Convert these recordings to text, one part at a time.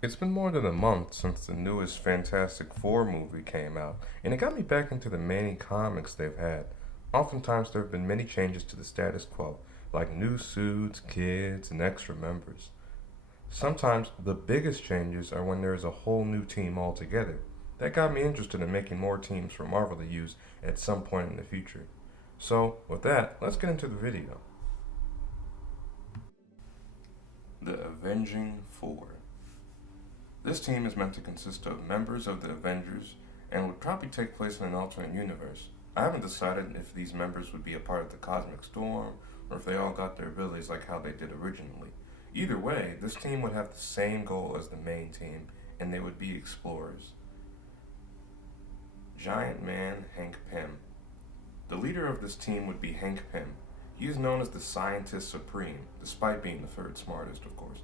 It's been more than a month since the newest Fantastic Four movie came out, and it got me back into the many comics they've had. Oftentimes, there have been many changes to the status quo, like new suits, kids, and extra members. Sometimes, the biggest changes are when there is a whole new team altogether. That got me interested in making more teams for Marvel to use at some point in the future. So, with that, let's get into the video. The Avenging Four. This team is meant to consist of members of the Avengers and would probably take place in an alternate universe. I haven't decided if these members would be a part of the Cosmic Storm or if they all got their abilities like how they did originally. Either way, this team would have the same goal as the main team, and they would be explorers. Giant Man Hank Pym. The leader of this team would be Hank Pym. He is known as the Scientist Supreme, despite being the third smartest, of course.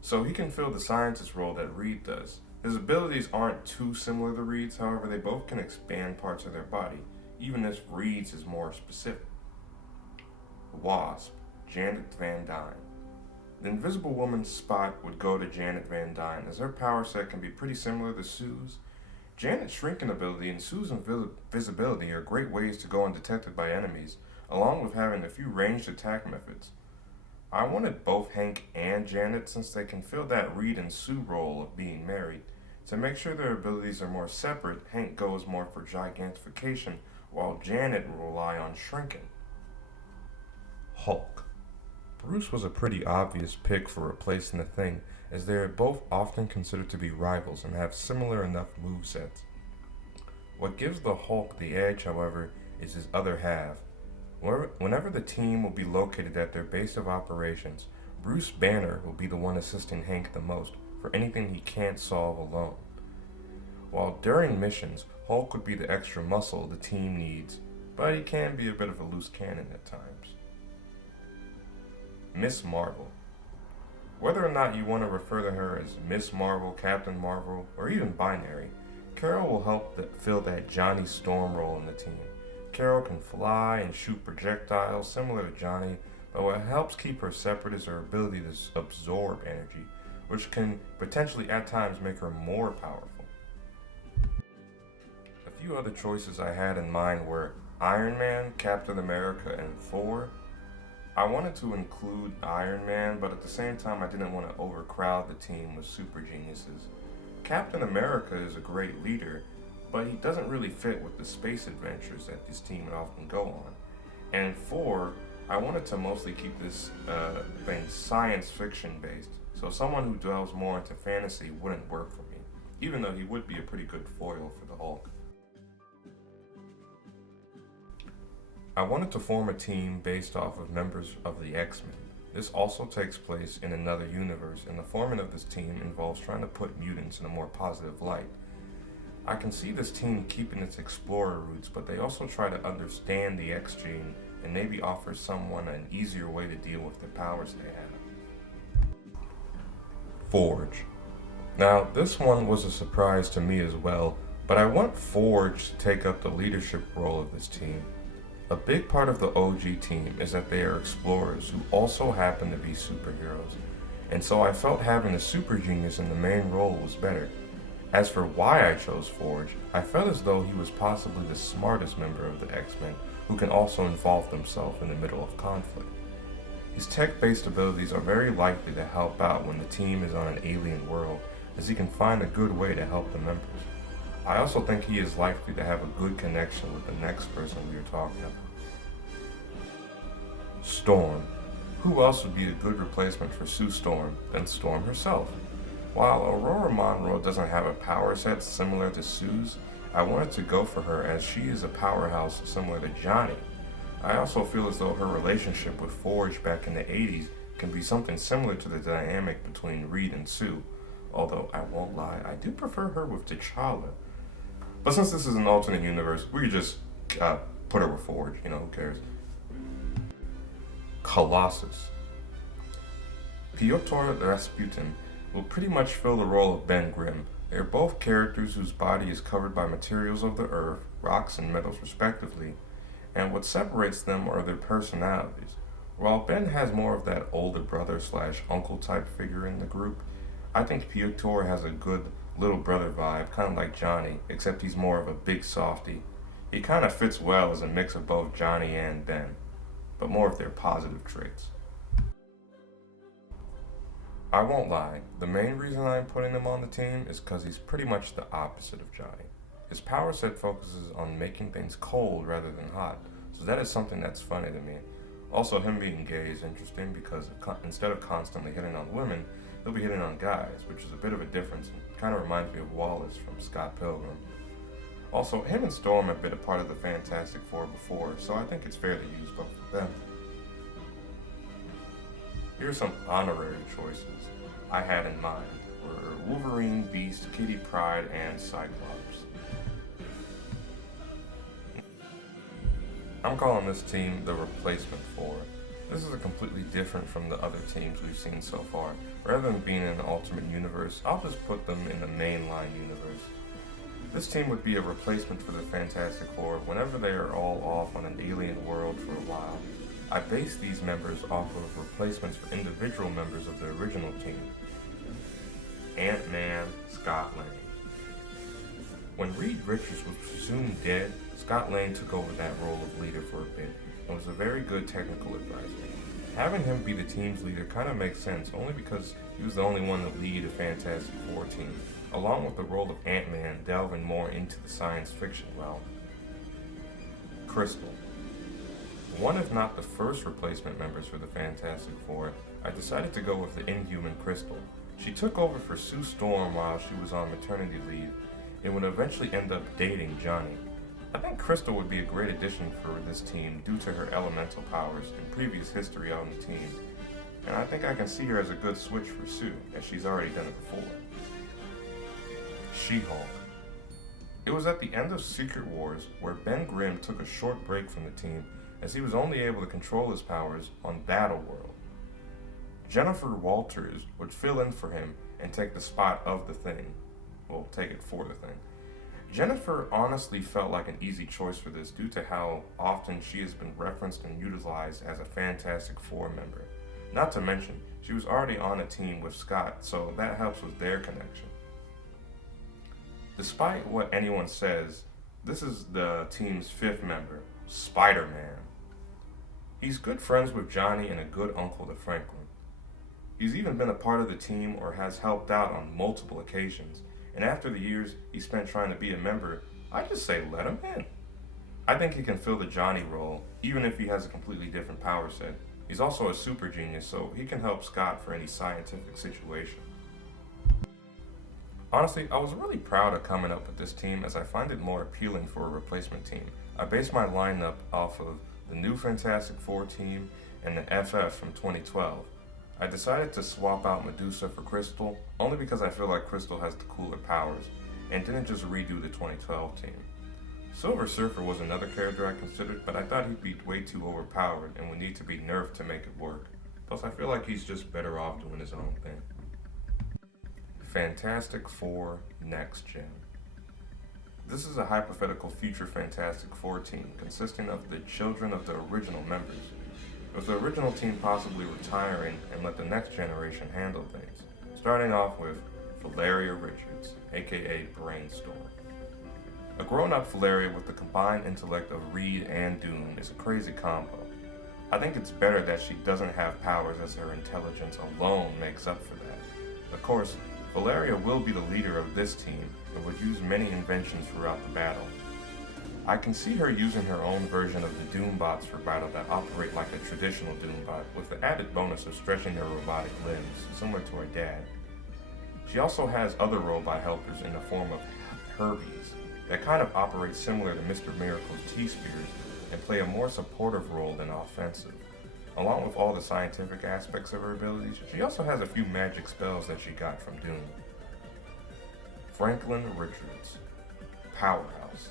So he can fill the scientist role that Reed does. His abilities aren't too similar to Reed's, however, they both can expand parts of their body, even if Reed's is more specific. Wasp, Janet Van Dyne. The Invisible Woman's spot would go to Janet Van Dyne, as her power set can be pretty similar to Sue's. Janet's shrinking ability and Sue's invisibility are great ways to go undetected by enemies, along with having a few ranged attack methods. I wanted both Hank and Janet, since they can fill that Reed and Sue role of being married. To make sure their abilities are more separate, Hank goes more for gigantification, while Janet will rely on shrinking. Hulk. Bruce was a pretty obvious pick for replacing the Thing, as they are both often considered to be rivals and have similar enough movesets. What gives the Hulk the edge, however, is his other half. Whenever the team will be located at their base of operations, Bruce Banner will be the one assisting Hank the most for anything he can't solve alone. While during missions, Hulk would be the extra muscle the team needs, but he can be a bit of a loose cannon at times. Miss Marvel. Whether or not you want to refer to her as Miss Marvel, Captain Marvel, or even binary, Carol will help fill that Johnny Storm role in the team. Carol can fly and shoot projectiles similar to Johnny, but what helps keep her separate is her ability to absorb energy, which can potentially at times make her more powerful. A few other choices I had in mind were Iron Man, Captain America, and Thor. I wanted to include Iron Man, but at the same time I didn't want to overcrowd the team with super geniuses. Captain America is a great leader, but he doesn't really fit with the space adventures that this team would often go on. And four, I wanted to mostly keep this thing science fiction based, so someone who delves more into fantasy wouldn't work for me, even though he would be a pretty good foil for the Hulk. I wanted to form a team based off of members of the X-Men. This also takes place in another universe, and the forming of this team involves trying to put mutants in a more positive light. I can see this team keeping its explorer roots, but they also try to understand the X gene and maybe offer someone an easier way to deal with the powers they have. Forge. Now, this one was a surprise to me as well, but I want Forge to take up the leadership role of this team. A big part of the OG team is that they are explorers who also happen to be superheroes, and so I felt having a super genius in the main role was better. As for why I chose Forge, I felt as though he was possibly the smartest member of the X-Men who can also involve themselves in the middle of conflict. His tech-based abilities are very likely to help out when the team is on an alien world, as he can find a good way to help the members. I also think he is likely to have a good connection with the next person we are talking about. Storm. Who else would be a good replacement for Sue Storm than Storm herself? While Aurora Monroe doesn't have a power set similar to Sue's, I wanted to go for her as she is a powerhouse similar to Johnny. I also feel as though her relationship with Forge back in the 80s can be something similar to the dynamic between Reed and Sue, although I won't lie, I do prefer her with T'Challa. But since this is an alternate universe, we could just put her with Forge, who cares? Colossus. Piotr Rasputin will pretty much fill the role of Ben Grimm. They are both characters whose body is covered by materials of the earth, rocks, and metals respectively, and what separates them are their personalities. While Ben has more of that older brother slash uncle type figure in the group, I think Piotr has a good little brother vibe, kind of like Johnny, except he's more of a big softy. He kind of fits well as a mix of both Johnny and Ben, but more of their positive traits. I won't lie, the main reason I'm putting him on the team is because he's pretty much the opposite of Johnny. His power set focuses on making things cold rather than hot, so that is something that's funny to me. Also, him being gay is interesting because instead of constantly hitting on women, he'll be hitting on guys, which is a bit of a difference and kind of reminds me of Wallace from Scott Pilgrim. Also, him and Storm have been a part of the Fantastic Four before, so I think it's fair to use both of them. Here are some honorary choices I had in mind were Wolverine, Beast, Kitty Pryde, and Cyclops. I'm calling this team the Replacement Four. This is a completely different from the other teams we've seen so far. Rather than being in an alternate universe, I'll just put them in the mainline universe. This team would be a replacement for the Fantastic Four whenever they are all off on an alien world for a while. I base these members off of replacements for individual members of the original team. Ant-Man, Scott Lang. When Reed Richards was presumed dead, Scott Lang took over that role of leader for a bit and was a very good technical advisor. Having him be the team's leader kind of makes sense only because he was the only one to lead a Fantastic Four team, along with the role of Ant-Man delving more into the science fiction realm. Crystal. One if not the first replacement members for the Fantastic Four, I decided to go with the Inhuman Crystal. She took over for Sue Storm while she was on maternity leave and would eventually end up dating Johnny. I think Crystal would be a great addition for this team due to her elemental powers and previous history on the team, and I think I can see her as a good switch for Sue, as she's already done it before. She-Hulk. It was at the end of Secret Wars where Ben Grimm took a short break from the team as he was only able to control his powers on Battleworld. Jennifer Walters would fill in for him and take the spot of the Thing. Well, take it for the Thing. Jennifer honestly felt like an easy choice for this due to how often she has been referenced and utilized as a Fantastic Four member. Not to mention, she was already on a team with Scott, so that helps with their connection. Despite what anyone says, this is the team's fifth member, Spider-Man. He's good friends with Johnny and a good uncle to Franklin. He's even been a part of the team or has helped out on multiple occasions, and after the years he spent trying to be a member, I just say let him in. I think he can fill the Johnny role, even if he has a completely different power set. He's also a super genius, so he can help Scott for any scientific situation. Honestly, I was really proud of coming up with this team as I find it more appealing for a replacement team. I based my lineup off of the new Fantastic Four team and the FF from 2012. I decided to swap out Medusa for Crystal, only because I feel like Crystal has the cooler powers, and didn't just redo the 2012 team. Silver Surfer was another character I considered, but I thought he'd be way too overpowered and would need to be nerfed to make it work. Plus, I feel like he's just better off doing his own thing. Fantastic Four Next Gen. This is a hypothetical future Fantastic Four team consisting of the children of the original members, with the original team possibly retiring and let the next generation handle things, starting off with Valeria Richards, aka Brainstorm. A grown-up Valeria with the combined intellect of Reed and Doom is a crazy combo. I think it's better that she doesn't have powers as her intelligence alone makes up for that. Of course, Valeria will be the leader of this team and would use many inventions throughout the battle. I can see her using her own version of the Doombots for battle that operate like a traditional Doombot, with the added bonus of stretching their robotic limbs, similar to her dad. She also has other robot helpers in the form of Herbies that kind of operate similar to Mr. Miracle's T-Spears and play a more supportive role than offensive. Along with all the scientific aspects of her abilities, she also has a few magic spells that she got from Doom. Franklin Richards, Powerhouse.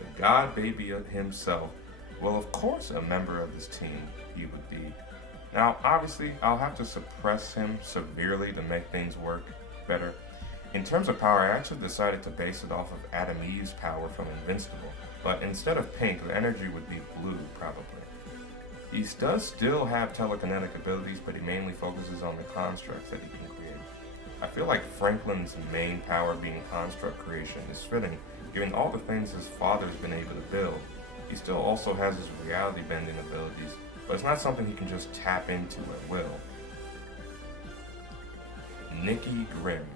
The God Baby himself, well, of course a member of this team he would be. Now, obviously, I'll have to suppress him severely to make things work better. In terms of power, I actually decided to base it off of Adam Eve's power from Invincible, but instead of pink, the energy would be blue, probably. He does still have telekinetic abilities, but he mainly focuses on the constructs that he can create. I feel like Franklin's main power being construct creation is fitting, given all the things his father's been able to build. He still also has his reality bending abilities, but it's not something he can just tap into at will. Nikki Grimm,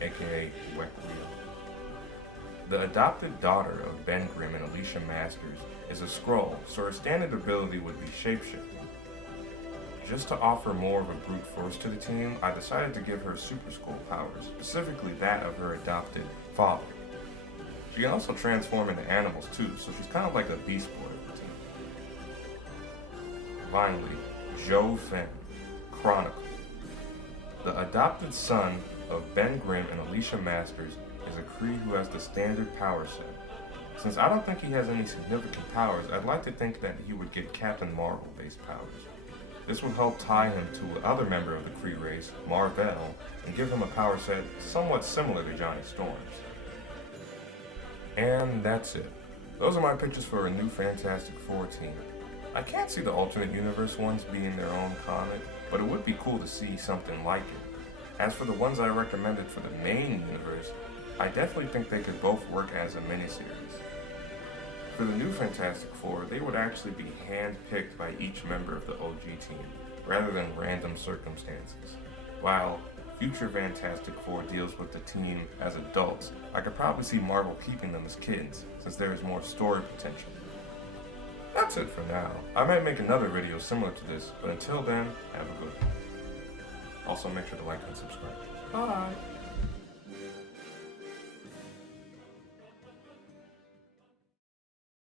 aka Wecklia. The adopted daughter of Ben Grimm and Alicia Masters is a Skrull, so her standard ability would be shapeshifting. Just to offer more of a brute force to the team, I decided to give her Super Skrull powers, specifically that of her adopted father. She can also transform into animals too, so she's kind of like a beast boy of the team. Finally, Joe Finn, Chronicle. The adopted son of Ben Grimm and Alicia Masters is a Kree who has the standard power set. Since I don't think he has any significant powers, I'd like to think that he would get Captain Marvel-based powers. This would help tie him to another member of the Kree race, Mar-Vell, and give him a power set somewhat similar to Johnny Storm's. And that's it. Those are my pitches for a new Fantastic Four team. I can't see the alternate universe ones being their own comic, but it would be cool to see something like it. As for the ones I recommended for the main universe, I definitely think they could both work as a miniseries. For the new Fantastic Four, they would actually be hand-picked by each member of the OG team, rather than random circumstances. While future Fantastic Four deals with the team as adults, I could probably see Marvel keeping them as kids, since there is more story potential. That's it for now. I might make another video similar to this, but until then, have a good one. Also make sure to like and subscribe. Bye!